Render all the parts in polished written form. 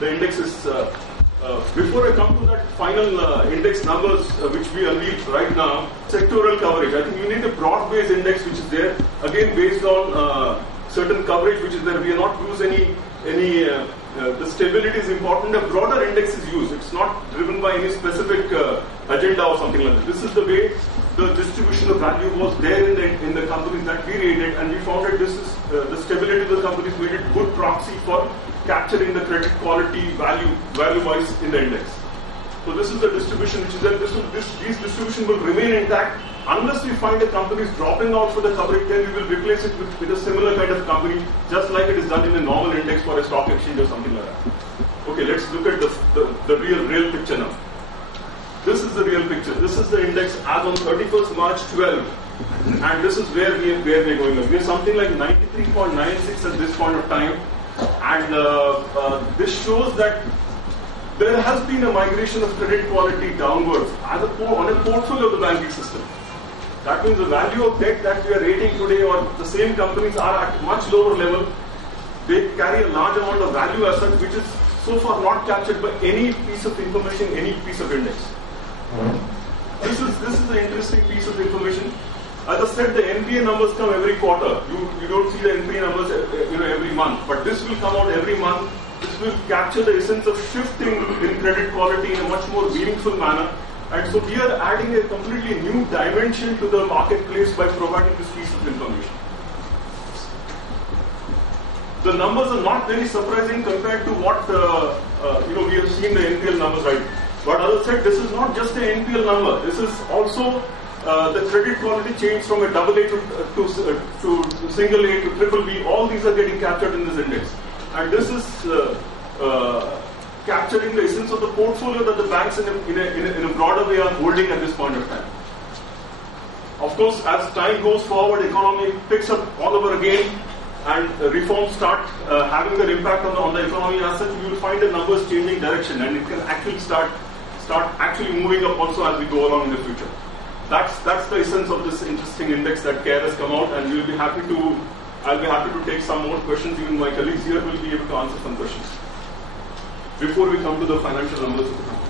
the index is. Before I come to that final index numbers which we unveiled right now, sectoral coverage. I think you need a broad-based index which is there, again based on certain coverage which is there. We are not use any the stability is important. A broader index is used. It's not driven by any specific agenda or something like that. This is the way the distribution of value was there in the companies that we rated, and we found that this is the stability of the companies made it good proxy for capturing the credit quality value-wise in the index. So this is the distribution which is there. These distribution will remain intact unless we find the companies dropping out for the coverage. Then we will replace it with a similar kind of company, just like it is done in a normal index for a stock exchange or something like that. Okay, let's look at the real picture now. This is the real picture. This is the index as on 31st March 12, and this is where we are going. We are something like 93.96 at this point of time. And this shows that there has been a migration of credit quality downwards on a portfolio of the banking system. That means the value of debt that we are rating today, or the same companies are at much lower level. They carry a large amount of value as such, which is so far not captured by any piece of information, any piece of index. This is an interesting piece of information. As I said, the NPA numbers come every quarter. You don't see the NPA numbers every month, but this will come out every month. This will capture the essence of shifting in credit quality in a much more meaningful manner. And so we are adding a completely new dimension to the marketplace by providing this piece of information. The numbers are not very surprising compared to what we have seen the NPL numbers, right? But as I said, this is not just an NPL number. This is also the credit quality change from a AA to single A to triple B. All these are getting captured in this index, and this is capturing the essence of the portfolio that the banks in a broader way are holding at this point of time. Of course, as time goes forward, economy picks up all over again, and reforms start having their impact on the economy as such. You will find the numbers changing direction, and it can actually start actually moving up also as we go along in the future. That's the essence of this interesting index that CARE has come out, and I'll be happy to take some more questions. Even my colleagues here will be able to answer some questions before we come to the financial numbers of the company.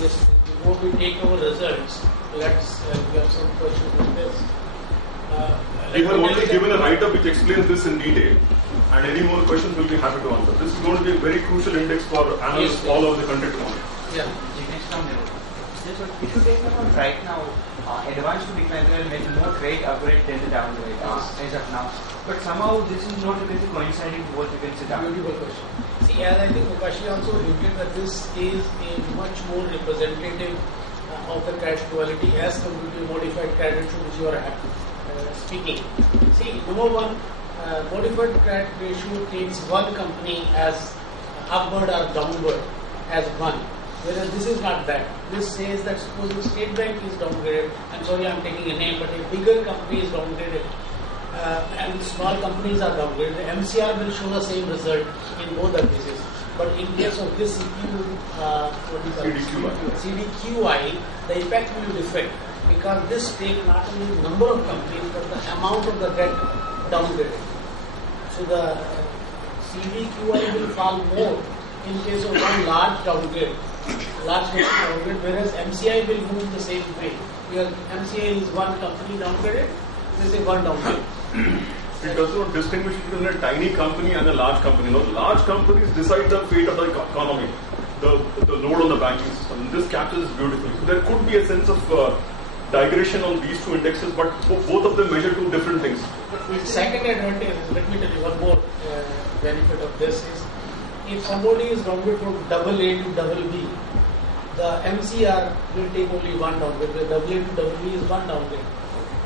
Yes, before we take our results, let's we have some questions on this. We have already given a write-up which explains this in detail, and any more questions will be happy to answer. This is going to be a very crucial index for analysts all over the country tomorrow. Yeah. If you take about right now, advanced to decline will make more trade upgrade than the downgrade as of now. But somehow this is not really coinciding to what you can say down. Beautiful question. See, as I think Prakashi also alluded that this is a much more representative of the credit quality as compared to modified credit which you are speaking. See, number one, modified credit ratio takes one company as upward or downward as one. Whereas this is not that. This says that suppose State Bank is downgraded, I'm sorry I'm taking a name, but a bigger company is downgraded and small companies are downgraded. The MCR will show the same result in both the cases. But in case of this CDQI, the impact will be different because this takes not only the number of companies but the amount of the debt downgraded. So the CDQI will fall more in case of one large downgrade, whereas MCI will move the same way. Because MCI is one company downgraded, this is one downgrade. It does not distinguish between a tiny company and a large company. Large companies decide the fate of the economy, the load on the banking system. This captures it beautifully. So there could be a sense of digression on these two indexes, but both of them measure two different things. The second advantage, let me tell you one more benefit of this is, if somebody is downgraded from AA to BB, the MCR will take only one downgrade. The AA to BB is one downgrade.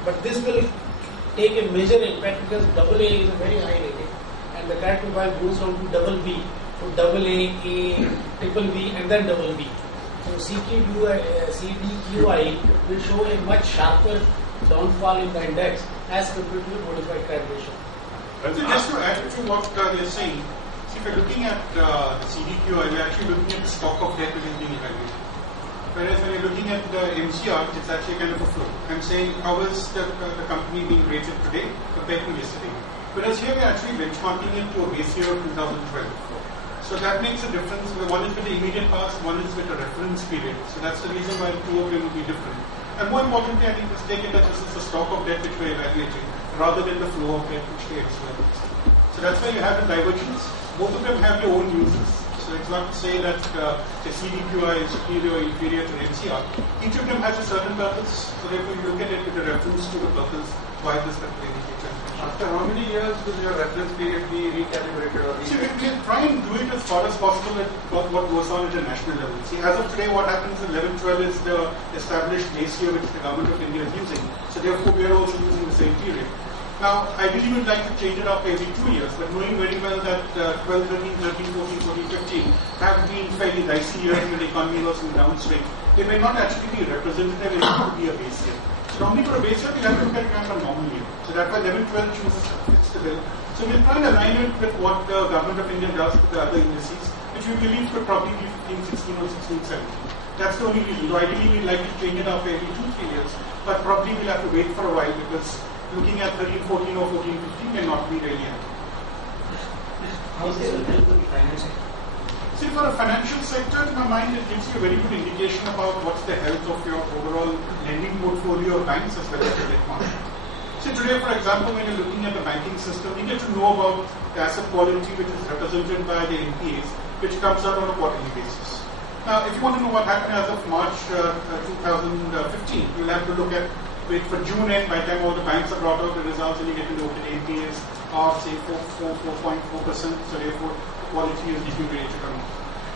But this will take a major impact because AA is a very high rating, and the credit profile goes down to BB, to AA, A, triple B, and then BB. So CDQI will show a much sharper downfall in the index as compared to the modified credit ratio. So just to add to what you're saying, see, if you're looking at the CDQI, you're actually looking at the stock of debt which is being evaluated. Whereas when you're looking at the MCR, it's actually kind of a flow. I'm saying how is the company being rated today compared to yesterday. Whereas here we're actually benchmarking it to a base year of 2012. So that makes a difference. One is with the immediate past, one is with a reference period. So that's the reason why the two of them will be different. And more importantly, I think let's take it that this is the stock of debt which we're evaluating, rather than the flow of debt which we experience. So that's why you have the divergence. Both of them have their own uses. So it's not to say that the CDQI is superior or inferior to NCR. Each of them has a certain purpose. So therefore you look at it with a reference to the purpose why this particular indicator. After how many years will your reference period be recalibrated? Or See, we try and do it as far as possible at what goes on at a national level. See, as of today, what happens in 11-12 is the established base year which the government of India is using. So therefore, we are also using the same period. Now, ideally, we would like to change it up every 2 years, but knowing very well that 12, 13, 13, 14, 14, 15 have been fairly dicey years when the economy was in downswing, they may not actually be representative enough to be a base year. So normally for a base year, we have to look at kind of a normal year. So that's why 11-12 chooses to fix the bill. So we'll try and align it with what the government of India does with the other indices, which we believe could probably be 15, 16 or 16, 17. That's the only reason. So ideally, we'd like to change it up every 2-3 years, but probably we'll have to wait for a while because looking at 13, 14 or 14, 15 may not be really accurate. How is it help the financial? See, for a financial sector, in my mind, it gives you a very good indication about what's the health of your overall lending portfolio of banks as well as the debt market. See, today, for example, when you're looking at the banking system, you get to know about the asset quality which is represented by the NPAs, which comes out on a quarterly basis. Now, if you want to know what happened as of March 2015, you'll have to wait for June end. By the time all the banks have brought out the results, and you get to know the NPAs are, say, 4.4%, so therefore the quality is deteriorated or not.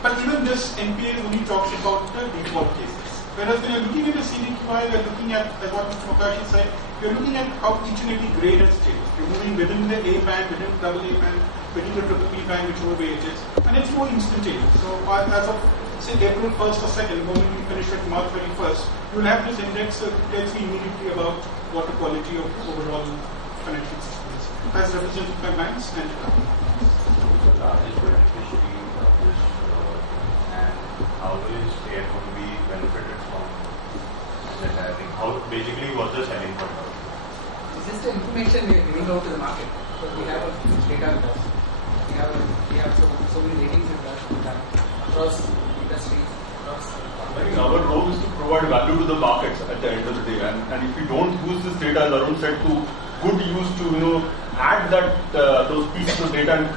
But even this NPA only talks about the default cases. Whereas when you're looking at the CDQI, we're looking at, like what Mr. Mokashi said, you're looking at how each and every grade has changed. You're moving within the A band, within the AA band, within the BBB band, whichever way it is, and it's more instantaneous. So as of, say, April 1st or 2nd, the moment we finish at March 31st, you'll have this index that tells you immediately about what the quality of the overall financial system is, as represented by banks and how is they going to be benefited from the entire thing? How basically what's the selling point? This is the information we are giving out to the market. So we have a huge data with us. We have so many ratings with us across industries, across. I think our role is to provide value to the markets at the end of the day, and if we don't use this data, as Arun said, to good use to add that those pieces of data and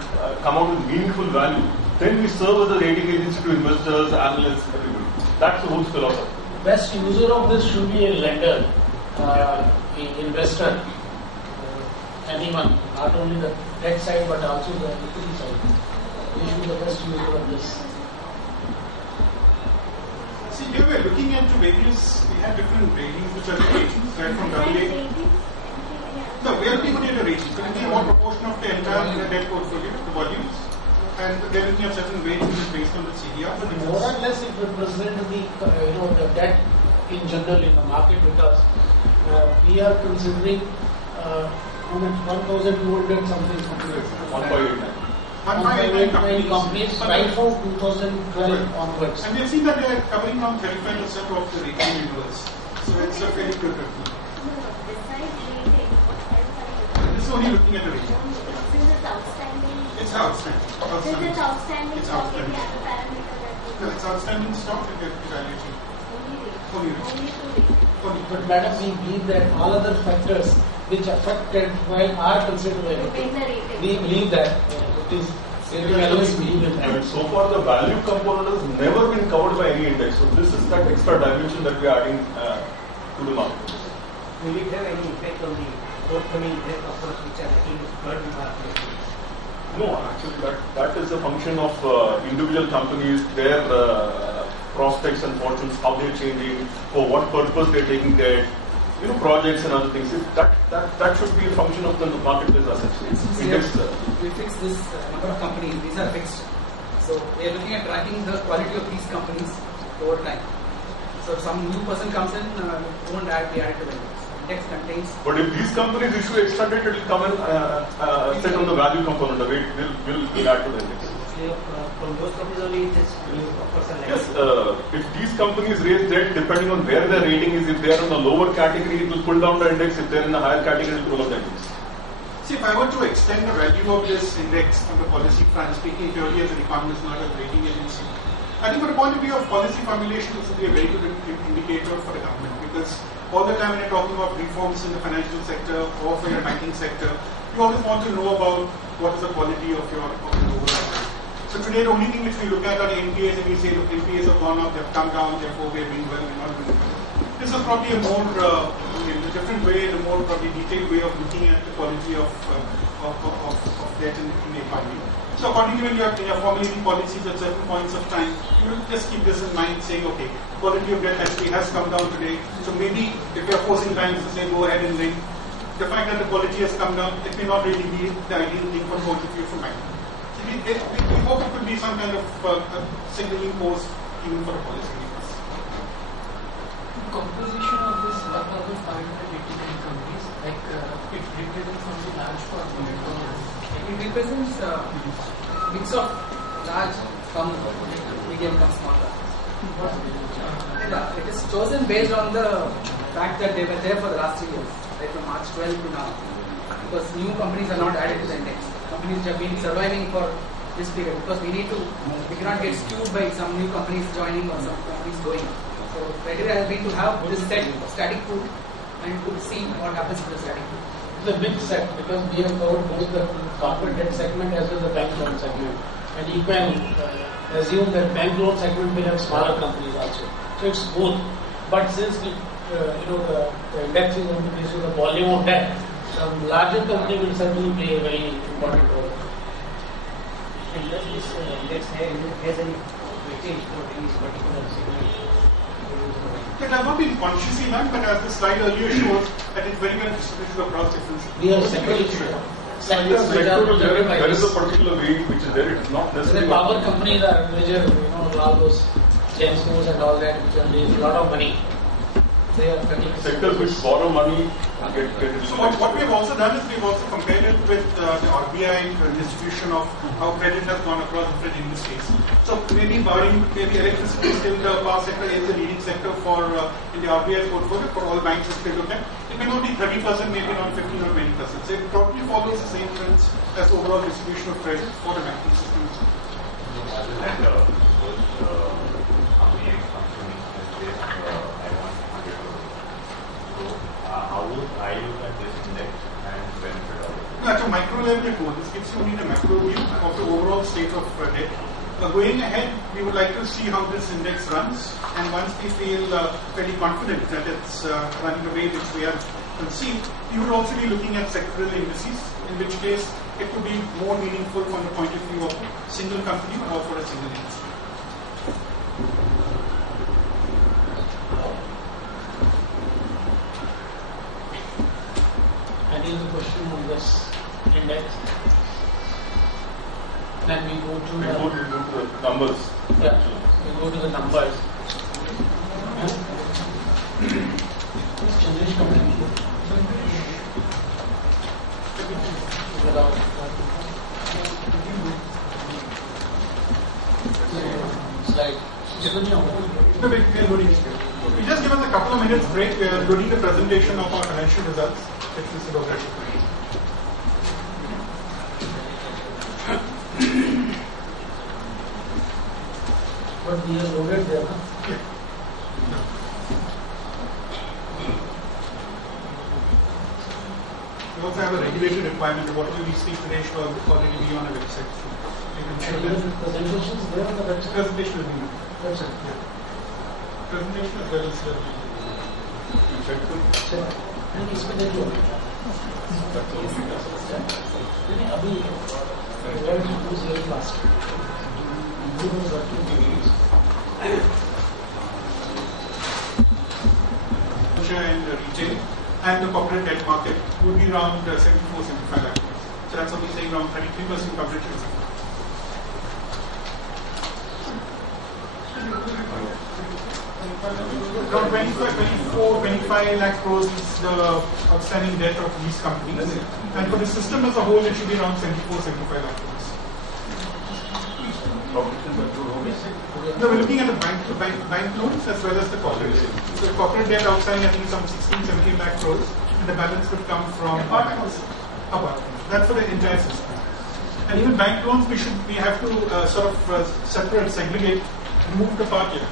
come out with meaningful value, then we serve as a rating agency to investors, analysts, everybody. That's the whole philosophy. Best user of this should be a lender, investor, anyone, not only the debt side but also the equity side. They should be the best user of this. See, here we're looking at various, we have different ratings which are ratings, right from AA. No, we are looking at the ratings. So looking at what proportion of the entire debt portfolio, the volumes, and they're looking at certain ratings based on the CDR. But more or less it represents the debt in general in the market because we are considering 1,200 something companies. 1,589 companies right from 2012 onwards. And we have seen that they are covering around 35% of the rating universe. So it's a fairly good revenue. This is only looking at the rating. It's outstanding. It's outstanding. It's outstanding. No, it's outstanding stock and they're evaluating. Only. But madam, we believe that all other factors which affect debt profile are considered by rating. We believe that it is. We always believe in that. And so far, the value component has never been covered by any index. So this is that extra dimension that we are adding to the market. Will it have any effect on the forthcoming debt offers which are making flood in market? No, actually, that is a function of individual companies, their prospects and fortunes, how they're changing, for what purpose they're taking debt, projects and other things. That should be a function of the marketplace assets. We fix this number of companies, these are fixed. So we are looking at tracking the quality of these companies over time. So if some new person comes in, won't be added to the index. Index contains. But if these companies issue extra debt, it will come and set on the value component. The rate will add to the index. From those companies only it is offers are Yes, if these companies raise debt, depending on where their rating is, if they are in the lower category, it will pull down the index. If they are in the higher category, it will pull up the index. See, if I were to extend the value of this index on the policy front, speaking purely as an economist, not as a rating agency, I think from the point of view of policy formulation, this would be a very good indicator for the government, because all the time when you're talking about reforms in the financial sector or for your banking sector, you always want to know about what is the quality of your overall. So today the only thing which we look at are the NPAs, and we say, look, NPAs have gone up, they've come down, therefore we're doing well, we're not doing well. This is probably a more different way, a more probably detailed way of looking at the quality of debt in the economy. So accordingly, when you are formulating policies at certain points of time, you will just keep this in mind, saying, okay, quality of debt actually has come down today. So maybe if you are forcing banks to say, go ahead and lend, the fact that the quality has come down, it may not really be the ideal thing from point of view for banking. We hope it could be some kind of signaling post even for the policy makers. Composition of this 1,589 companies, like it represents only large corporate. It represents a mix of large, medium, small. It is chosen based on the fact that they were there for the last 3 years, right from March 12 to now. Because new companies are not added to the index. Companies have been surviving for this period because we cannot get skewed by some new companies joining or some companies going. So criteria has been to have this set static pool and to see what happens to the static pool. It's a mixed set because we have covered both the corporate debt segment as well as the bank loan segment. And you can assume that bank loan segment will have smaller companies also. So it's both. But since the index is on the basis of the volume of debt, some larger company will certainly play a very important role. And does this index has any weightage for any particular segment? It has not been consciously done, but as the slide earlier shows, that it's very well distributed across different We are sectors. There is a particular way which is there. It is not necessarily. The power companies are major, all those Genscos and all that, which are raising a lot of money. They are sectors which borrow money get it. So what we have also done is we have also compared it with the RBI distribution of how credit has gone across different industries. So maybe electricity is still the power sector is the leading sector for in the RBI's portfolio for all banks that they look at. It may not be 30%, maybe around 15 or 20%. So it probably follows the same trends as the overall distribution of credit for the banking system. How would I look at this index and benefit of it? At a micro level, this gives you only the macro view of the overall state of debt. Going ahead, we would like to see how this index runs, and once we feel fairly confident that it's running the way which we have conceived, we would also be looking at sectoral indices, in which case it could be more meaningful from the point of view of a single company or for a single industry. Any other question on this index? Then we go to the numbers. Yeah, we go to the numbers. Slide. No, we are loading it. We just give us a couple of minutes break. We are loading the presentation of our financial results. Which is already. But we are loaded there. We also have a regulatory requirement that whatever we speak today should already be on a website. You can check The presentation is there on the website. Presentation will be on the Website. presentation as well as And इसमें देखो अभी very fast and retail and the corporate debt market would be around 74-75 lakh. So that's what we're saying, around 33% coverage. Around 24-25 lakh crores is the outstanding debt of these companies, and for the system as a whole, it should be around 74-75 lakh crores. No, we're looking at the bank loans as well as the corporate debt. So the corporate debt outstanding, I think, some 16-17 lakh crores, and the balance would come from banks. That's for the entire system. And even bank loans, we have to separate, segregate, move the part here.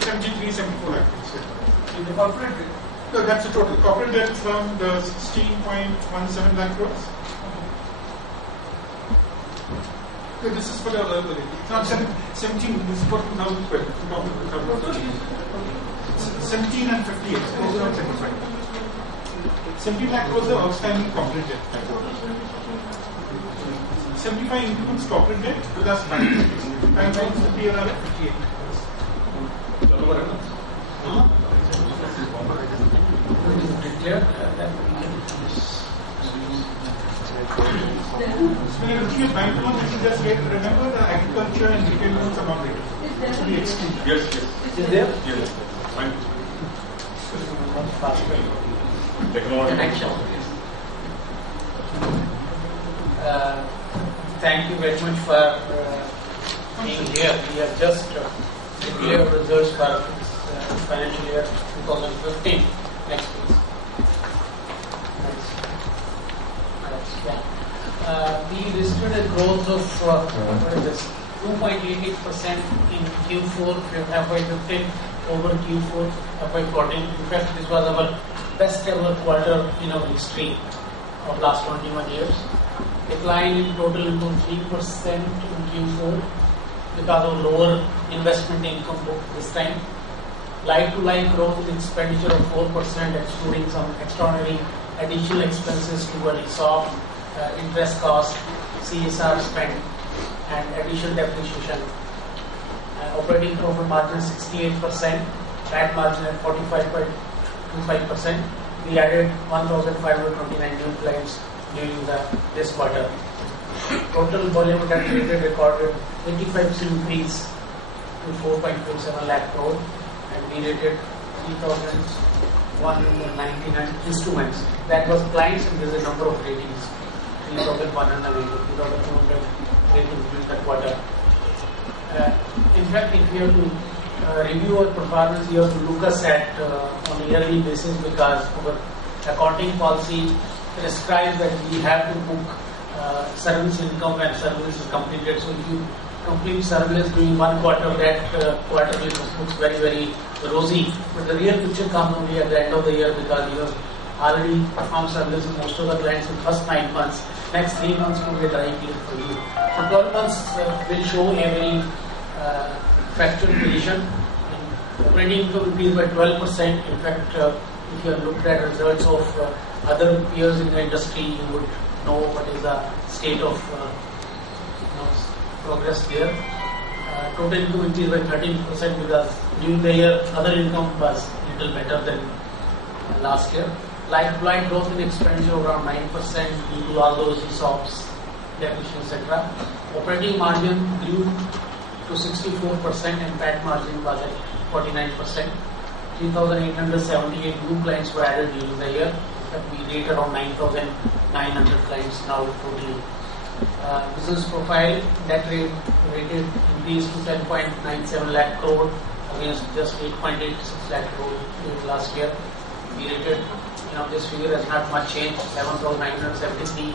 73, 74 lakh. In the corporate debt? No, that's the total. Corporate debt is around 16.17 lakh crores. So this is for the it's not 17, this is for 2012. 17 and 58. It's not 75. 17 lakh crores are outstanding corporate debt. 75 includes corporate debt plus bank debt. Bank loans will be around 58. Declare when you're looking at bank loans, you should just remember the agriculture and retail loans are not rated. It should be excluded. Yes. is there Yes. Thank you. connection. Thank you very much for being here. We have just declared results for financial year 2015. Next, please. We registered a growth of 2.88% in Q4 FY15 over Q4 FY14. In fact, this was our best ever quarter in our history of last 21 years. Decline in total income 3% in Q4 because of lower investment income book this time. Like-to-like growth in expenditure of 4%, excluding some extraordinary additional expenses to an ESOP, interest cost, CSR spend, and additional depreciation. Operating profit margin 68%, PAT margin at 45.25%. We added 1,529 new clients during this quarter. Total volume that traded recorded 85% increase to 4.47 lakh crore, and we rated 3,199 instruments. That was clients, and there is a number of ratings. 3,180, 3,200 ratings during that quarter. In fact, if you have to review our performance, you have to look us at on a yearly basis, because our accounting policy prescribes that we have to book service income when service is completed. So if you complete service during one quarter, that quarterly looks very, very rosy. But the real picture comes only at the end of the year, because you have already performed service with most of the clients in the first 9 months. Next 3 months will be a dry period for you. So 12 months will show a very factual position. Operating income increased by 12%. In fact, if you have looked at results of other peers in the industry, you would know what is the state of progress here. Total income increased by 13%, because during the year other income was little better than last year. Like-to-like growth in expenditure around 9% due to all those ESOPs, depreciation, etc. Operating margin grew to 64%, and PAT margin was at 49%. 3,878 new clients were added during the year. We rate around 9,900 clients now totally. Business profile, debt rate rated increased to 10.97 lakh crore against just 8.86 lakh crore during last year. We rated, this figure has not much changed. 7,973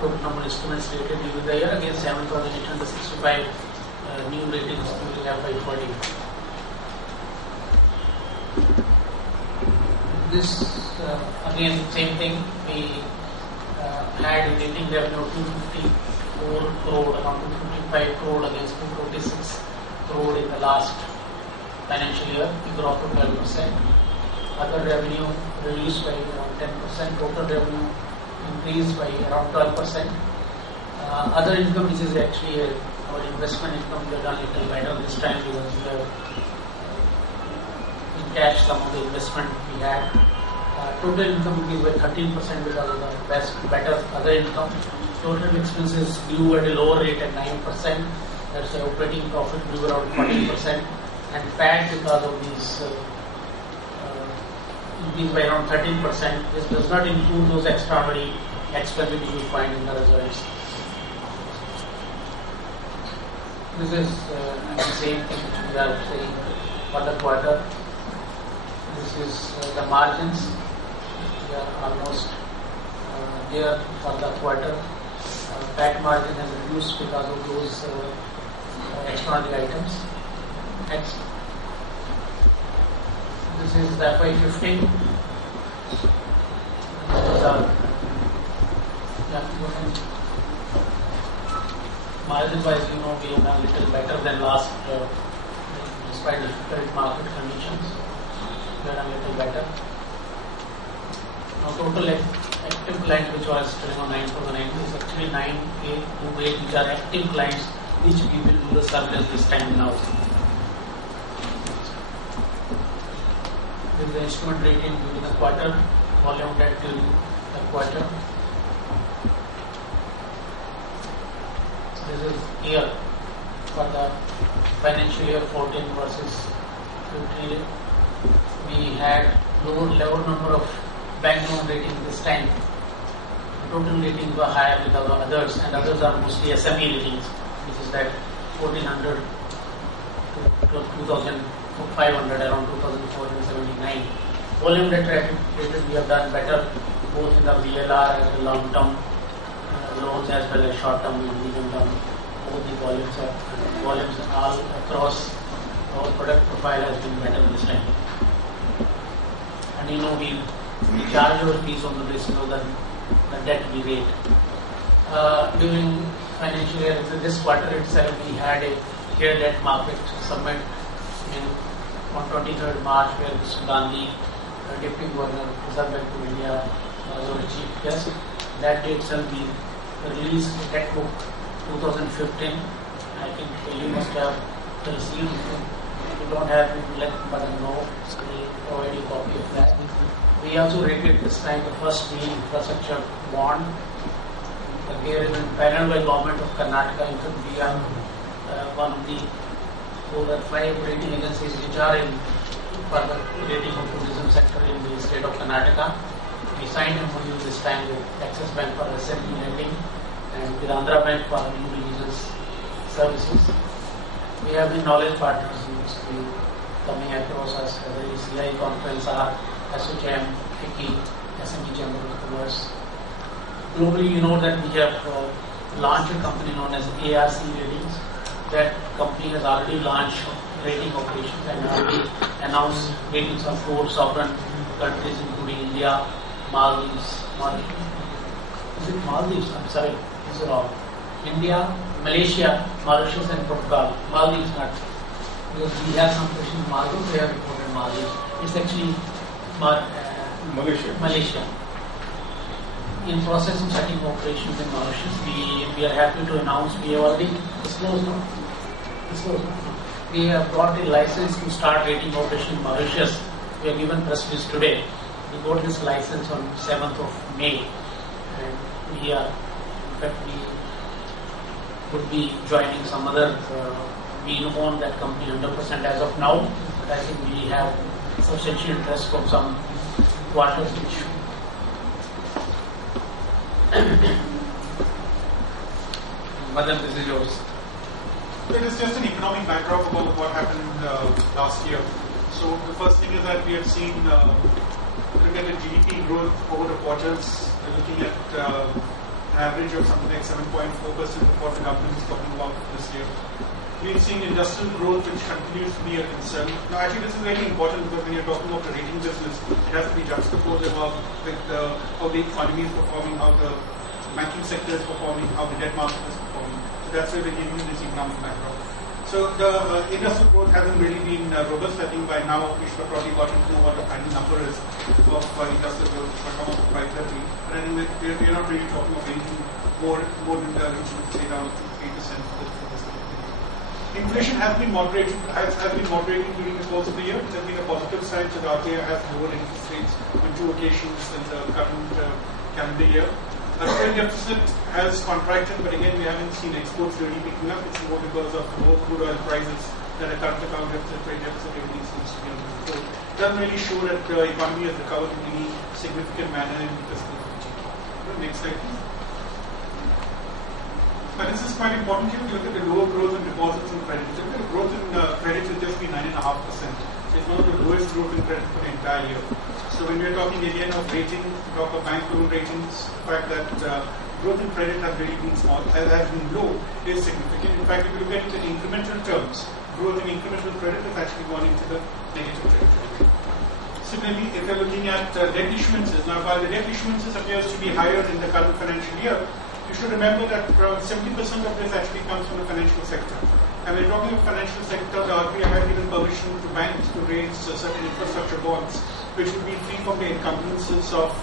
total number of instruments rated during the year against 7,865 new ratings during FY14. This again same thing. We had a rating revenue 254 crore, around 255 crore against 246 crore in the last financial year. We grew up to 12%. Other revenue reduced by around 10%. Total revenue increased by around 12%. Other income, which is actually our investment income, we have done a little better this time, because we have in cash some of the investment we had. Total income increased by 13% because of the better other income. Total expenses grew at a lower rate at 9%. That's why operating profit grew around 14%, and PAT, because of these increased by around 13%. This does not include those extraordinary expenses you will find in the results. This is the same thing which we are saying for the quarter. This This is the margins. They are almost there for the quarter. PAT margin has reduced because of those extraordinary items. Next. This is the FY15. Margin-wise, we have done a little better than last, despite difficult market conditions. We have done a little better. Now, total active clients, which was 9,900, is actually 9,828, which are active clients, which we will do the service this time now. This is the instrument rating during the quarter, volume debt during the quarter. This is year for the financial year 14 versus 15. We had lower number of bank loan ratings this time. The total ratings were higher with our others, and others are mostly SME ratings, which is that 1400 to 2500, around 2479. Volume debt rated we have done better both in the VLR and the long term loans as well as short term and medium term. Both the volumes all across our product profile has been better this time. And we charge our fees on the basis of the debt we rate. During financial year, this quarter itself, we had a clear debt market summit on 23rd March, where Mr. Gandhi, Deputy Governor, Reserve Bank of India, was our chief guest. That day itself, we released the debt book 2015. I think you must have received. If you don't have it, let me know. We provide a copy of that. We also rated this time the first green infrastructure bond. Here is in panel by Government of Karnataka. In fact, we are one of the 4 or 5 rating agencies which are in for the rating of tourism sector in the state of Karnataka. We signed a MOU this time with Axis Bank for SME lending and with Andhra Bank for new religious services. We have been knowledge partners mostly coming across us, whether it is CI conference or SOCHAM, FICCI, SME Chamber of Commerce. Globally, you know that we have launched a company known as ARC Ratings. That company has already launched rating operations and already announced ratings of 4 sovereign countries, including India, Maldives. Is it Maldives? I'm sorry, these are all. India, Malaysia, Mauritius, and Portugal. Maldives not. Because we have some questions in Maldives, they have reported Maldives. It's actually Malaysia. In process of setting operations in Mauritius, we are happy to announce we have already disclosed. We have got a license to start rating operation in Mauritius. We have given press release today. We got this license on 7th of May, and we would be joining some other. We own that company 100% as of now, but I think we have substantial interest from some quarters which. Madan, this is yours. It is just an economic backdrop about what happened last year. So the first thing is that we have seen, look at the GDP growth over the quarters, we're looking at an average of something like 7.4% of what the government is talking about this year. We've seen industrial growth which continues to be a concern. Now actually this is very important because when you're talking about the rating business, it has to be juxtaposed with how the economy is performing, how the banking sector is performing, how the debt market is performing. So that's why we're giving you this economic backdrop. So the industrial growth hasn't really been robust. I think by now we should have probably gotten to know what the final number is of industrial growth, which will come up quite clearly. But I think we're not really talking of anything more than the region of say down to 3% for this year. Inflation has been moderating during the course of the year. It has been a positive sign that the RBI has lowered interest rates on 2 occasions in the current calendar year. Trade deficit has contracted, but again we haven't seen exports really picking up. It's more because of low crude oil prices that a current account deficit, trade deficit, everything seems to be under control. It doesn't really show that the economy has recovered in any significant manner in fiscal 20. Next slide, please. But this is quite important here. If you look at the lower growth in deposits and credit. The growth in credit has just been 9.5%. It's one of the lowest growth in credit for the entire year. So when we are talking again of rating, talk of bank loan ratings, the fact that growth in credit has really been small, has been low, is significant. In fact, if you look at it in incremental terms, growth in incremental credit has actually gone into the negative territory. Similarly, if you're looking at debt issuances, now while the debt issuances appears to be higher in the current financial year, you should remember that around 70% of this actually comes from the financial sector. And when talking of financial sector, the RBI had given permission to banks to raise certain infrastructure bonds, which would be free from the encumbrances of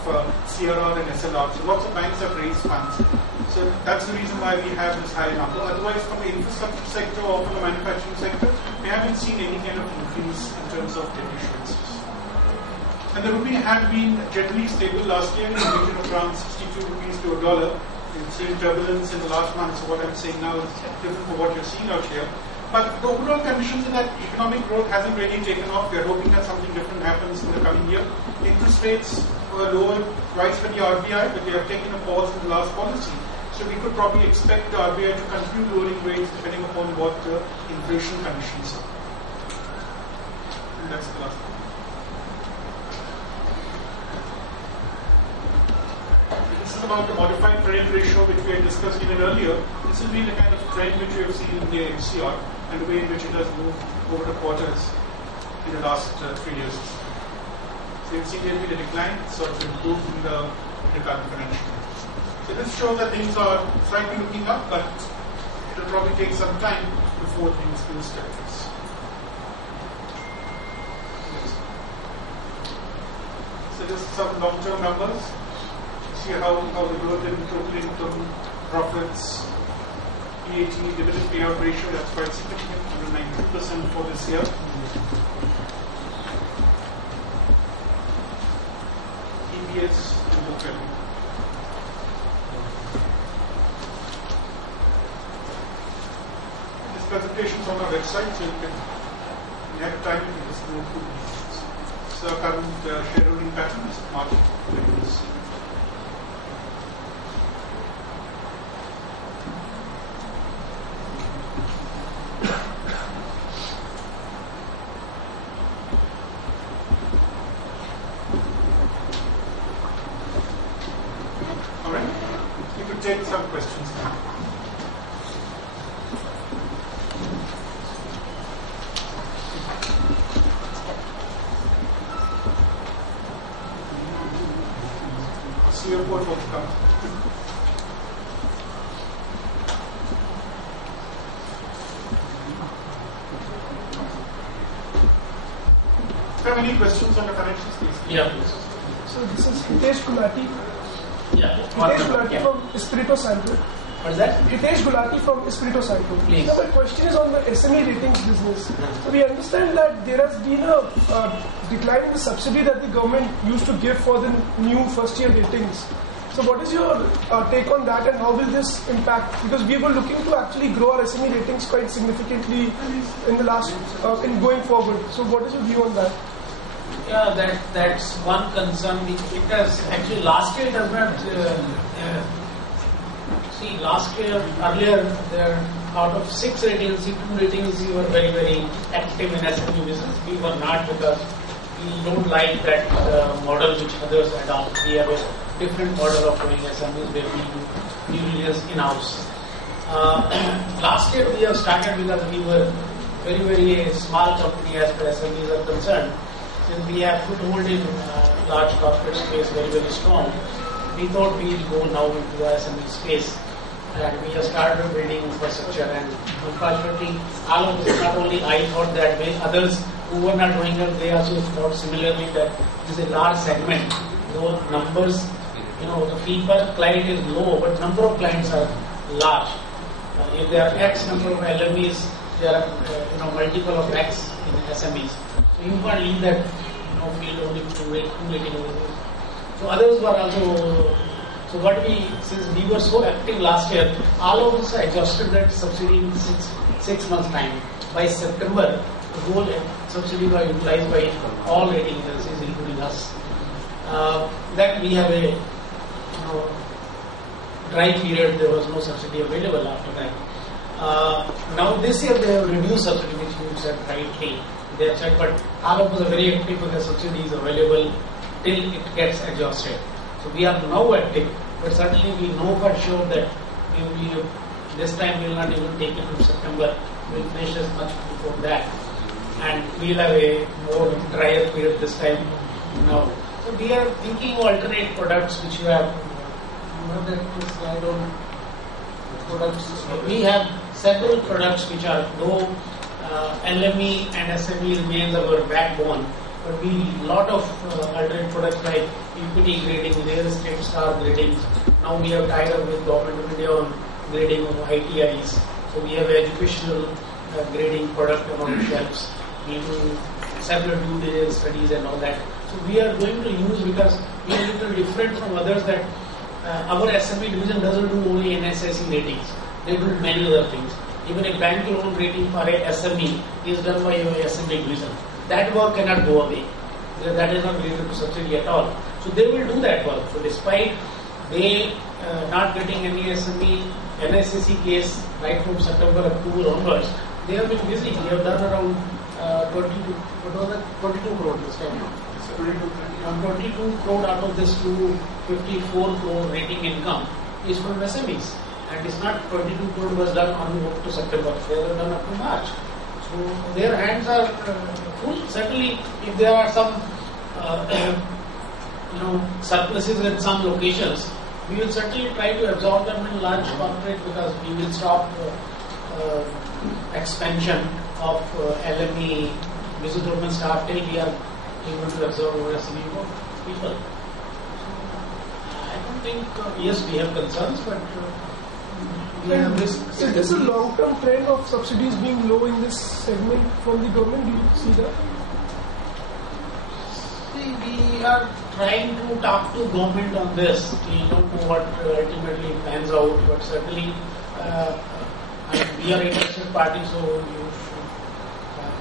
CRR and SLR. So lots of banks have raised funds. So that's the reason why we have this high number. Otherwise, from the infrastructure sector or from the manufacturing sector, we haven't seen any kind of increase in terms of debt issuances. And the rupee had been generally stable last year in the region of around 62 rupees to a dollar. We've seen turbulence in the last month, so what I'm saying now is different from what you're seeing out here. But the overall conditions is that economic growth hasn't really taken off. We're hoping that something different happens in the coming year. Interest rates were lowered twice by the RBI, but they have taken a pause in the last policy. So we could probably expect the RBI to continue lowering rates depending upon what the inflation conditions are. And that's the last one. This is about the modified credit ratio which we had discussed even earlier. This has been the kind of trend which we have seen in the MCR and the way in which it has moved over the quarters in the last 3 years. So you've seen there has been a decline, sort of improved in the current financial year. So this shows that things are slightly looking up, but it will probably take some time before things will stabilize. So this is some long-term numbers. See how the growth in total income, profits, PAT, dividend payout ratio, that's quite significant, 192% for this year. EPS and book value. This presentation is on our website, so you can, when you have time, you can just go through these. So our current shareholding pattern is March 2020. Take some questions now. See your report will come. Do you have any questions on the financial space? Yeah, please. So this is Hitesh Gulati. Yeah. Hitesh Gulati from Espirito Santo. What is that? Hitesh Gulati from Espirito Santo. Please. Now my question is on the SME ratings business. So we understand that there has been a decline in the subsidy that the government used to give for the new first year ratings. So what is your take on that and how will this impact? Because we were looking to actually grow our SME ratings quite significantly in the last, in going forward. So what is your view on that? Yeah, that's one concern. It has actually last year it does not. See, last year earlier there out of 6 ratings, 2 ratings we were very active in SME business. We were not because we don't like that model which others adopt. We have a different model of doing SMEs where we do due diligence in-house. Last year we have started because we were very small company as far as SMEs are concerned. Since we have foothold in large corporate space very strong, we thought we will go now into the SME space. And we have started building infrastructure, and unfortunately, all of this, not only I thought that way, others who were not doing it, they also thought similarly that this is a large segment. Though numbers, the fee per client is low, but number of clients are large. If there are X number of LMEs, there are multiple of X in SMEs. So you can't leave that field only to rating. So others were also. So since we were so active last year, all of us exhausted that subsidy in six months time. By September, the whole subsidy was utilized by all rating agencies, including us. Then we have a dry period. There was no subsidy available after that. Now this year they have reduced subsidy, which you said rightly, they have said, but all of us are very active with the subsidies available till it gets exhausted. So we are now active, but certainly we know for sure that this time we will not even take it to September. We will finish as much before that, and we will have a more drier period this time now. So we are thinking of alternate products which you have. Slide on products. We have several products which are though LME and SME remains our backbone, but we lot of alternate products like equity grading, real estate star grading. Now we have tied up with Government of India on grading of ITIs. So we have educational grading product on the shelves. We do several due diligence studies and all that. So we are going to use, because we are a little different from others, that our SME division doesn't do only NSSE ratings. They do many other things. Even a bank loan rating for a SME is done by your SME division. That work cannot go away. That is not related to subsidy at all. So they will do that work. So despite they not getting any SME NSSE case right from September, October onwards, they have been busy. They have done around 22 crore this time. 22 crore out of this 254 crore rating income is from SMEs. And it's not 22 crore was done on up to September. They were done up to March. So their hands are full. Certainly, if there are some surpluses in some locations, we will certainly try to absorb them in large corporate, because we will stop expansion of LME business development staff till we are able to absorb over SME people. I don't think, yes, we have concerns, but we have this. Is this a long-term trend of subsidies being low in this segment from the government? Do you see that? See, we are trying to talk to government on this. We don't know what ultimately pans out, but certainly we are interested party, so you should.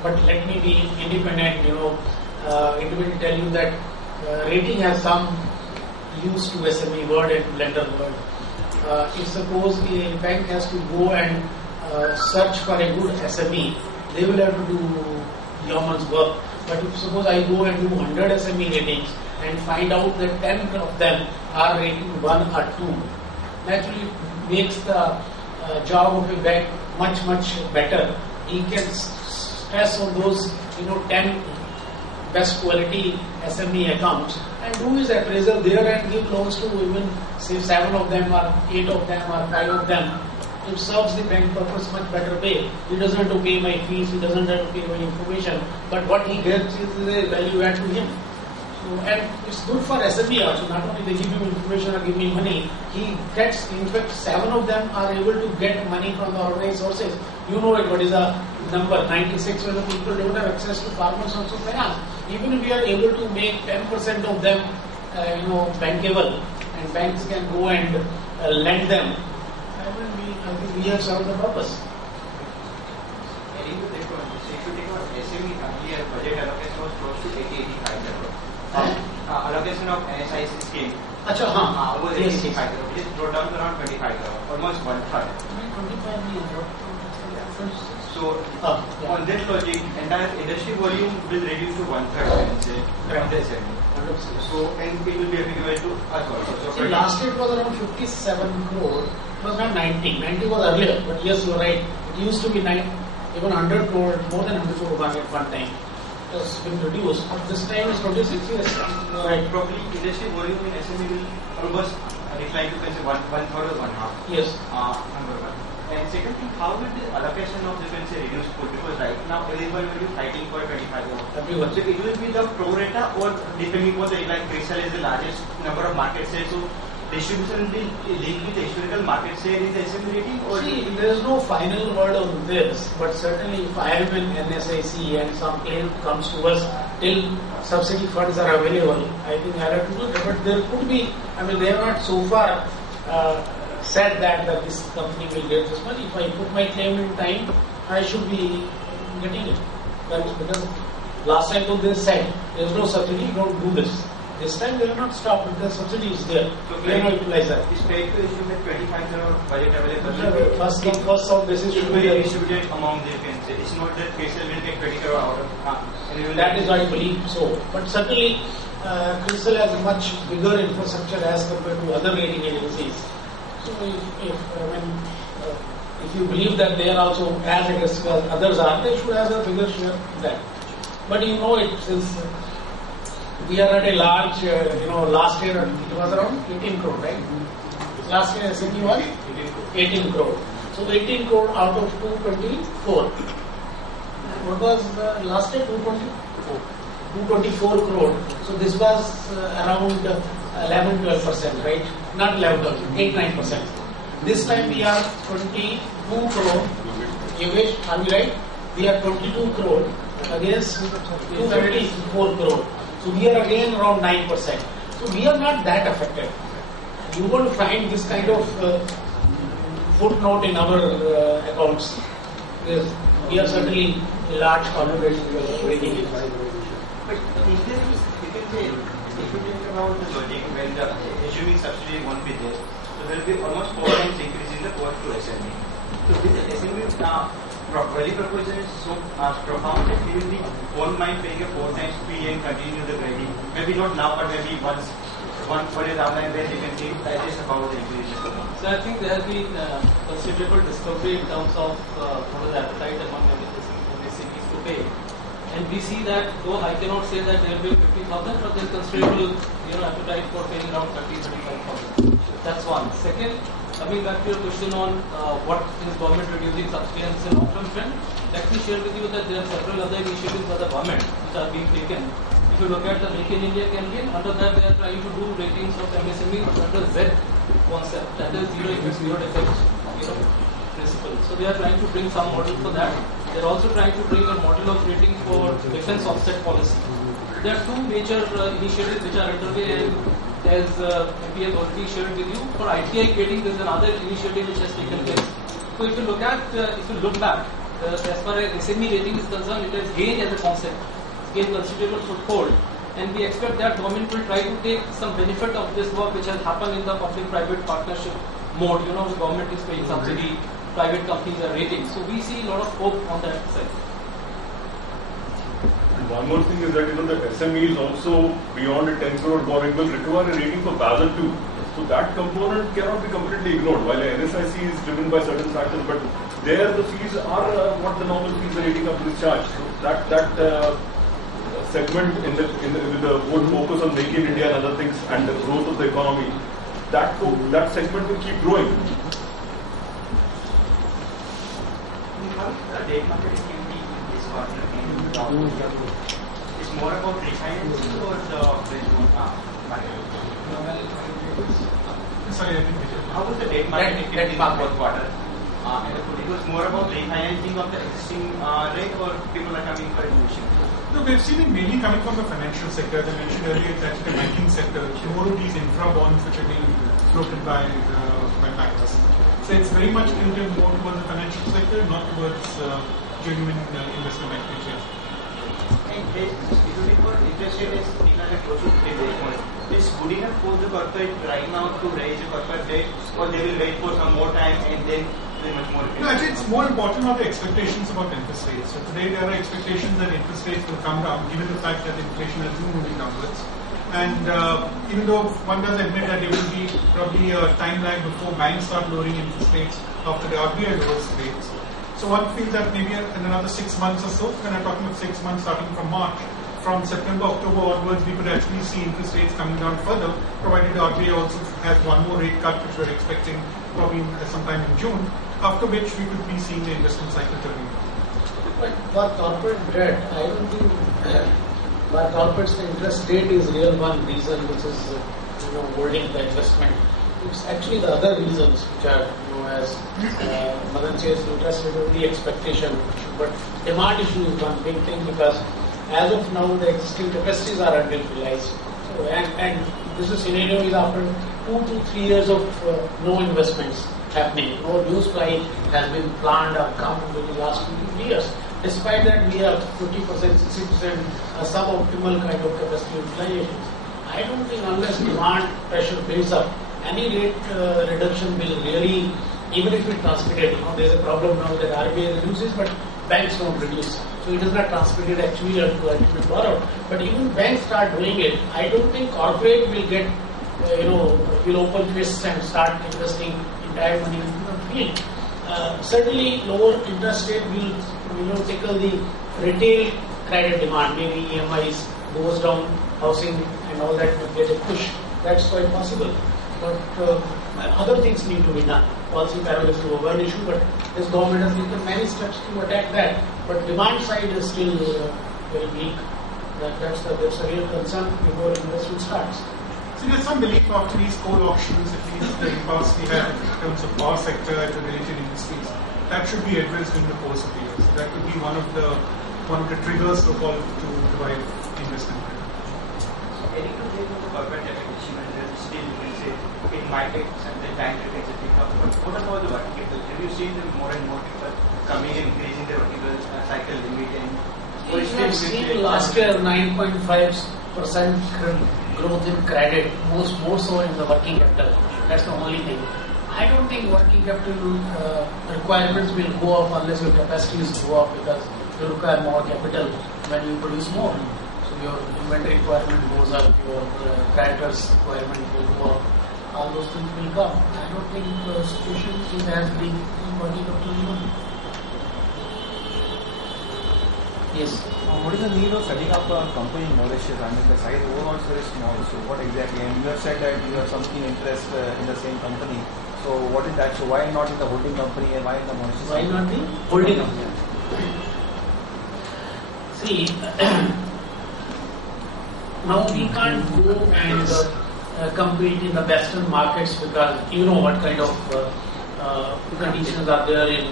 But let me be independent. It will tell you that rating has some use to SME word and lender word. If suppose a bank has to go and search for a good SME, they will have to do yeoman's work. But if suppose I go and do 100 SME ratings and find out that 10 of them are rating 1 or 2, naturally makes the job of a bank much better. He can stress on those 10 best quality SME accounts and do his appraisal there and give loans to even say 7 of them or 8 of them or 5 of them. It serves the bank purpose much better way. He doesn't have to pay my fees, he doesn't have to pay my information, but what he gets is a value add to him. So, and it's good for SME also. Not only they give him information or give me money, he gets, in fact 7 of them are able to get money from the organized sources. You know it, what is the number? 96 when the people don't have access to farmers also finance. Even if we are able to make 10% of them bankable, and banks can go and lend them, I think we have served the purpose. If you take our SME earlier budget allocation was close to 80-85 crore. Allocation of NSIC scheme was 85 crore, which is brought down to around 25 crore, almost 1/3. 25 So on that logic, entire industry volume will reduce to 1/3 from the SME. So and it will be applicable to us also. So last year it was around 57 crore. It was not 90. 90 was earlier, but yes, you are right. It used to be even 100 crore, more than 100 crore at one time. It has been reduced, but this time is 26 years. Right. Probably industry volume in SME will almost decline to one-third or one-half. Yes. Number one. And second thing, how will the allocation of reduce pool? Because right now everyone will be fighting for 25 crore. So it will be the pro rata or depending on the pre-sale is the largest number of market shares. So distribution will linked with the historical market share in the SME rating, or there is no final word on this, but certainly if I am in NSIC and some claim comes to us till subsidy funds are available, I think I have to do that. But there could be, they have not so far said that this company will get this money. If I put my claim in time, I should be getting it. That is because last time they said there is no subsidy, don't do this. This time they will not stop if the subsidy is there. So we are not utilize that. Is paid to issue with 25 crore budget available? First come, first served basis Should should be be distributed among the agencies. It's not that KCL will take 20 crore out of that is I believe so. But certainly CRISIL has a much bigger infrastructure as compared to other rating agencies. So if you believe that they are also as aggressive as others are, they should have a bigger share in that. But you know it since we are at a large, last year it was around 18 crore, right? Last year S&P was 18 crore. So 18 crore out of 224. What was last year? 224 crore. So this was around 11-12%, right? Not 11%, 8-9%. This time we are 22 crore. Yogesh, are we right? We are 22 crore against 254 crore. So we are again around 9%. So we are not that affected. You won't find this kind of footnote in our accounts. Because we are certainly a large corporate rating agency. But if there is, you can say, if you think about the logic when the assuming subsidy won't be there, so there will be almost 4 times increase in the cost to SME. So with the SME value proposition is so profound that we will be won't mind paying a 4 times fee and continue the grading. Maybe not now, but maybe once one year down the line where you can see digest about the increase. So I think there has been considerable discovery in terms of what is the appetite among MSMEs to pay. And we see that, though I cannot say that there will be 50,000, but there is considerable appetite for paying around 30,000-35,000. That's one. Second, coming back to your question on what is government reducing subsidy and it's a long-term trend, let me share with you that there are several other initiatives by the government which are being taken. If you look at the Make in India campaign, under that they are trying to do ratings of MSMEs under Z concept, that is zero effect, zero defect principle. So they are trying to bring some model for that. They are also trying to bring a model of rating for defense offset policy. There are two major initiatives which are underway, and as MP has already shared with you, for ITI grading there is another initiative which has taken place. So if you look back, as far as SME rating is concerned, it has gained as a concept, it's gained considerable foothold, and we expect that government will try to take some benefit of this work which has happened in the public-private partnership mode. The government is paying subsidy, private companies are rating. So we see a lot of hope on that side. And one more thing is that the SME is also beyond a 10 crore borrowing will require a rating for Basel II. So that component cannot be completely ignored. While a NSIC is driven by certain factors, but there the fees are what the normal fees the rating companies charge. So that segment with the whole focus on Make in India and other things and the growth of the economy, that segment will keep growing. The debt market activity in this quarter is more about refinancing or the market? Sorry, I didn't get it. How was the debt market activity in the fourth quarter? It was more about refinancing of the existing rate, or people are coming for a new issue? No, we've seen it mainly coming from the financial sector. As I mentioned earlier, it's actually the banking sector. More of these infra bonds which are being floated by banks. So it's very much tilted more towards the financial sector, not towards genuine investment activity. And if you think for interest rate is close to 3 basis points, is good enough for the corporate right now to raise a corporate debt, or they will wait for some more time and then very much more? No, actually it's more important are the expectations about interest rates. So today there are expectations that interest rates will come down, given the fact that inflation has been moving downwards. And even though one does admit that there will be probably a time lag before banks start lowering interest rates after the RBI lowers rates. So one feels that maybe in another 6 months or so, when I'm talking of 6 months starting from March, from September, October onwards, we could actually see interest rates coming down further, provided the RBI also has one more rate cut, which we're expecting probably sometime in June, after which we could be seeing the investment cycle turning. But for corporate debt, I don't think by corporates the interest rate is real one reason which is holding the investment. It's actually the other reasons which are as Madan says, interest rate is the expectation, but demand issue is one big thing, because as of now the existing capacities are underutilized. So, and this is scenario is after 2 to 3 years of no investments happening. No new supply has been planned or come in the last 2 to 3 years. Despite that, we have 50%, 60% suboptimal kind of capacity utilization. I I don't think unless demand pressure builds up, any rate reduction will really, even if it transmitted, there's a problem now that RBI reduces, but banks don't reduce. So it is not transmitted actually to ultimate borrower. But even banks start doing it, I don't think corporate will get, will open fists and start investing entire money into the field. Certainly lower interest rate will tackle the retail credit demand, maybe EMIs goes down, housing and all that will get a push. That's quite possible. But other things need to be done. Policy parameters is one issue, but this government has taken many steps to attack that. But demand side is still very weak. That's a real concern before investment starts. So there's some belief after these coal auctions, at least the impasse we have in terms of power sector and related industries, that should be addressed in the course of the year. So that could be one of the triggers, so-called, to revive investment. Any complaint of the corporate debt issue, and then still you can say it might take some time to get the pickup. But what about the working capital? Have you seen more and more people coming and increasing their working capital cycle limit? We have seen last year 9.5% growth in credit, more so in the working capital. That's the only thing. I don't think working capital requirements will go up unless your capacities go up, because you require more capital when you produce more. So your inventory requirement goes up, your creditors requirement will go up. All those things will come. I don't think the situation is as big in working capital even. Yes. What is the need of setting up a company in Mauritius? I mean, the size overall is very small. So what exactly? And you have said that you have something interest in the same company. So what is that? So why not in the holding company and why in the Mauritius? Why not the holding company? See, now we can't go and compete in the Western markets, because you know what kind of conditions are there in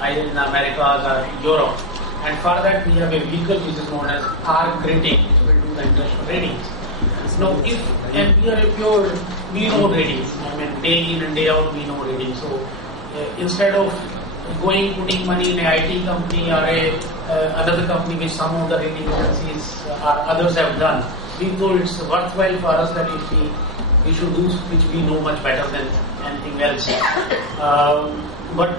either in the Americas or in Europe. And for that we have a vehicle which is known as ARC rating, which will do the international ratings. Now and we are a pure, we know ratings. I mean, day in and day out we know ratings. So instead of putting money in an IT company or another company which some of the rating agencies or others have done, we thought it's worthwhile for us that if we should do which we know much better than anything else. But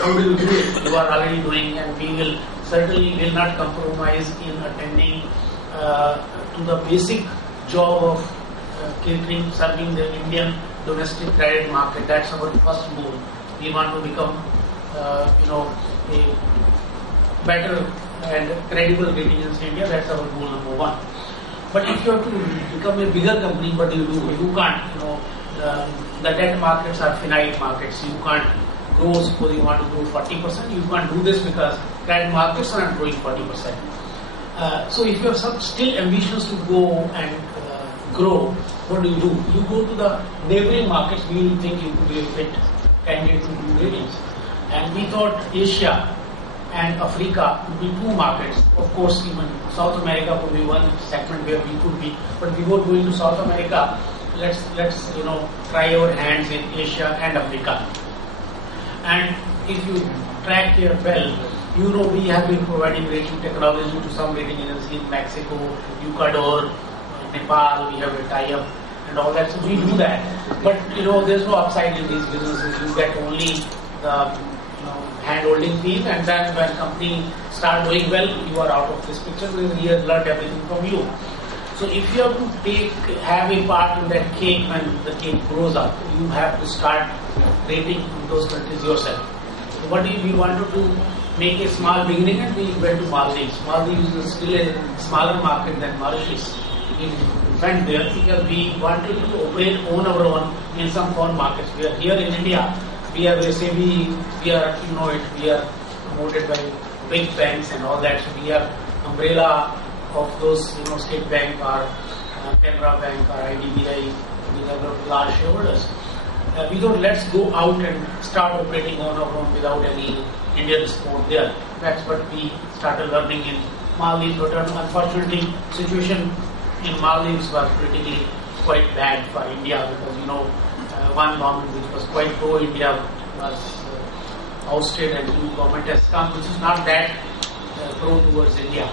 how do you do it? You are already doing, and we will certainly not compromise in attending to the basic job of catering, serving the Indian domestic credit market. That's our first goal. We want to become, a better and credible rating in India. That's our goal number one. But if you have to become a bigger company, what do? You can't. The debt markets are finite markets. You can't grow. Suppose you want to grow 40%, you can't do this because credit markets are not growing 40%. So if you have some still ambitions to go and grow, what do? You go to the neighboring markets. We think you could be a fit candidate to do ratings. And we thought Asia and Africa would be two markets. Of course, even South America could be one segment where we could be. But before going to South America, let's try our hands in Asia and Africa. And if you track here well, we have been providing rating technology to some rating agencies in Mexico, Ecuador, Nepal. We have a tie-up and all that. So we do that. But there's no upside in these businesses. You get only the hand-holding fees, and then when company start doing well, you are out of this picture because he has learned everything from you. So if you have to have a part in that cake when the cake grows up, you have to start rating in those countries yourself. So what we wanted to make a small beginning, and we went to Maldives. Maldives is still a smaller market than Mauritius. We went there because we wanted to operate on our own in some foreign markets. We are here in India. We are SAB, we are promoted by big banks and all that. So we are umbrella of those State Bank or Canara Bank or IDBI. We have large shareholders. We thought let's go out and start operating on our own without any Indian support there. That's what we started learning in Maldives. But unfortunately, situation in Maldives was politically quite bad for India because one government which was quite pro-India was ousted and new government has come which is not that pro towards India.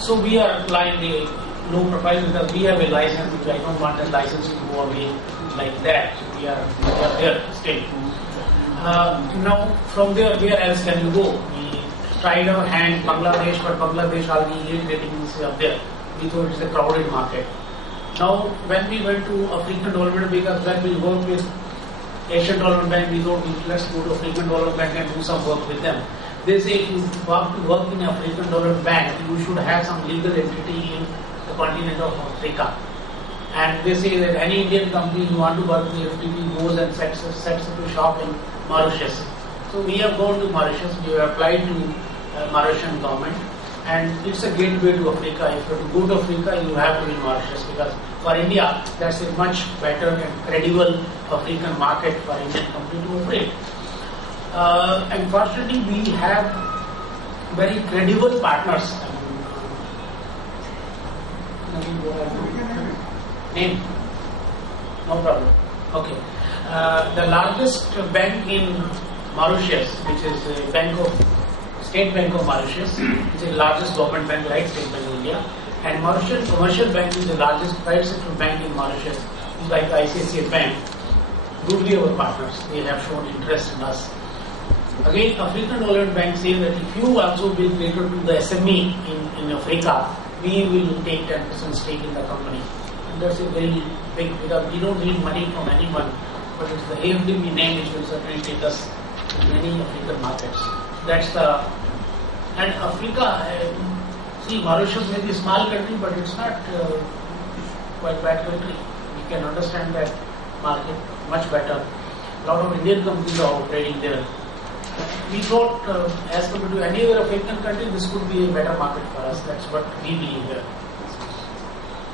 So we are applying low profile because we have a license, which I don't want the license to go away like that. We are there still. Now, from there, where else can you go? We tried our hand Bangladesh, but Bangladesh already yield ratings up there. We thought it's a crowded market. Now, when we went to African Development, because when we worked with Asian Development Bank, we thought let's go to African Development Bank and do some work with them. They say if you want to work in African Development Bank, you should have some legal entity in the continent of Africa. And they say that any Indian company who want to work with the FDB goes and sets up a shop in Mauritius. So we have gone to Mauritius, we have applied to Mauritian government, and it's a gateway to Africa. If you have to go to Africa, you have to be in Mauritius, because for India, that's a much better and credible African market for Indian company to operate. Unfortunately, we have very credible partners. Name? No problem. Okay. The largest bank in Mauritius, which is State Bank of Mauritius, is the largest government bank like State Bank of India, and Mauritian Commercial Bank is the largest private sector bank in Mauritius, like ICICI Bank. Would be our partners. They have shown interest in us. Again, African Development Bank says that if you also will cater to the SME in Africa, we will take 10% stake in the company. And that's a very big, because we don't need money from anyone, but it's the AFDB name which will certainly take us to many African markets. That's the, and Africa, see, Mauritius may be a small country, but it's not quite bad country. We can understand that market much better. A lot of Indian companies are operating there. We thought, as compared to any other African country, this could be a better market for us. That's what we believe here.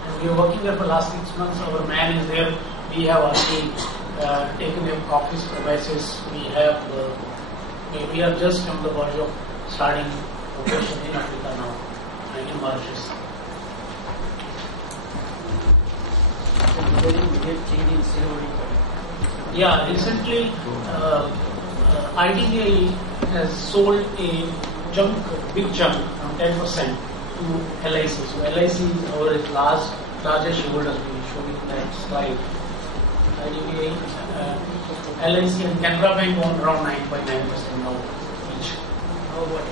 And we are working there for the last 6 months. Our man is there. We have already taken an office premises. We are just on the verge of starting operation in Africa now, in Mauritius. Yeah, recently IDBI has sold a big chunk, 10% to LIC. So LIC is our largest shareholder. We show you that slide. IDBI, LIC and Canara Bank own around 9.9% now each. How about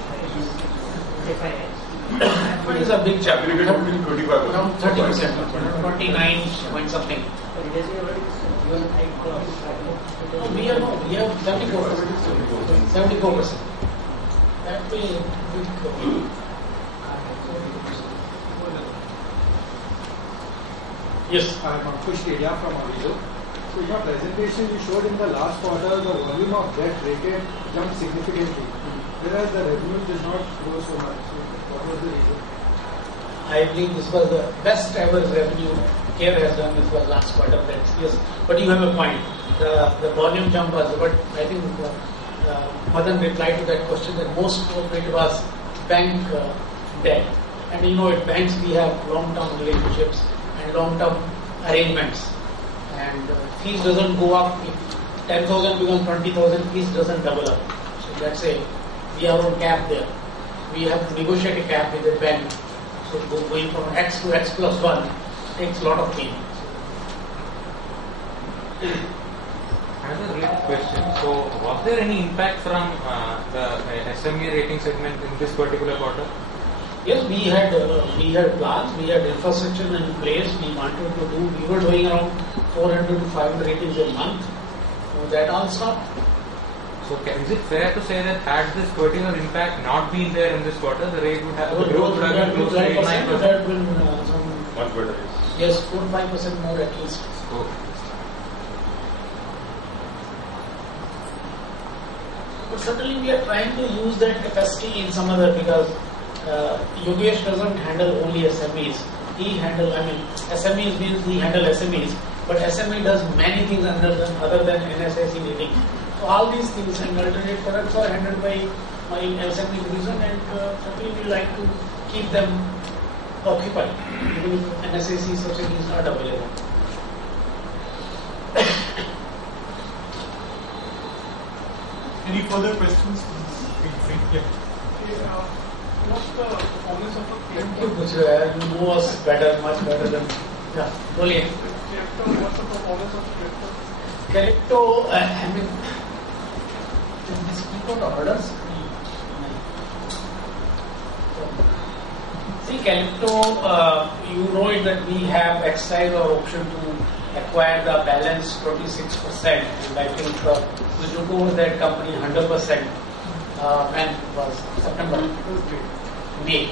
FII? It is a big chunk. Around 30%, 29 point something. We have 74%. 74%. That will be yes. I'm Ankush Kedia from Aviso. So in your presentation, you showed in the last quarter the volume of debt rated jumped significantly, whereas the revenue did not grow so much. So what was the reason? I believe this was the best ever revenue CARE has done. This was last quarter. Yes, but you have a point. The volume jump was, but I think Madan replied to that question that most of it was bank debt. And at banks we have long-term relationships and long-term arrangements. And fees doesn't go up. If 10,000 becomes 20,000, fees doesn't double up. So that's we have a cap there. We have to negotiate a cap with the bank. So going from X to X plus 1 takes a lot of time. Another related question. So, was there any impact from the SME rating segment in this particular quarter? Yes, we had plans, we had infrastructure in place. We wanted to do. We were doing around 400 to 500 ratings a month. So that all stopped. So, is it fair to say that had this particular impact not been there in this quarter, the rate would have, the growth would have been close to 8-9%? Would have been much better. Yes, 4-5% more at least. Okay. But certainly we are trying to use that capacity in some other, because Yogesh doesn't handle only SMEs. SMEs means he handles SMEs, but SME does many things other than NSIC rating. So all these things and alternate products are handled by my SME division, and certainly we like to keep them occupied, even if NSIC subsidy is not available. Any further questions? what's the performance of a You know us better, much better than. Yeah, brilliant. What's the performance of Calypto, I mean, did they speak out orders? See, Calypto, you know it that we have exercised our option to acquire the balance 26%, and I think we took over that company 100% when it was September, May.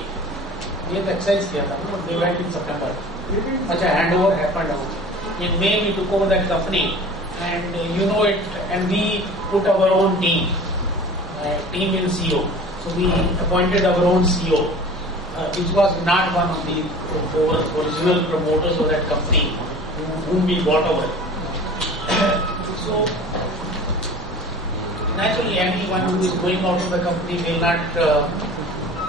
We have exercised here, but they went in September. Such a handover happened. In May, we took over that company, and you know it, and we put our own team in CEO. So we appointed our own CEO, which was not one of the original promoters of that company whom we bought over. So naturally, anyone who is going out of the company will not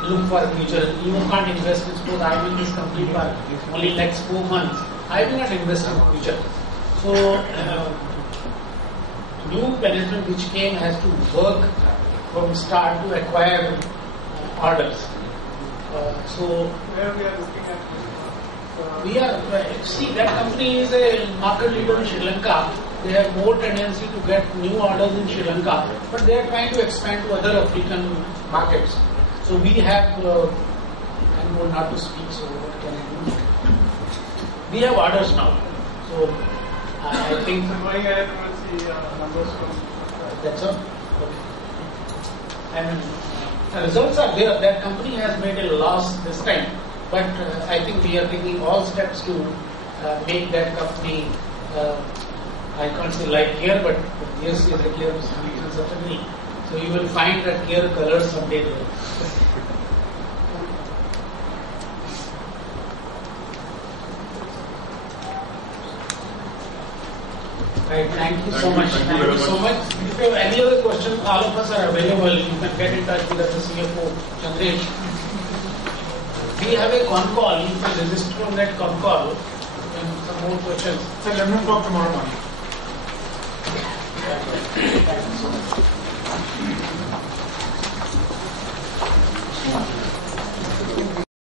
look for future. You can't invest in suppose I will this company for only next 4 months. I will not invest in future. So new management which came has to work from start to acquire orders. So where we are looking at? We are see that company is a market leader in Sri Lanka. They have more tendency to get new orders in Sri Lanka, but they are trying to expand to other African markets. So we have, I'm going not to speak, so what can I do? We have orders now. So I think. So going ahead, we will see numbers from. That's all. Okay. And the results are there. That company has made a loss this time, but I think we are taking all steps to make that company. I can't say like Care, but yes, is a Care solution certainly. So you will find that Care colors someday there. Right, thank you so much. Thank you so much. If you have any other questions, all of us are available. You can get in touch with us, the CFO, Chandresh. We have a con call. You can register on that con call and some more questions. So let me talk tomorrow morning.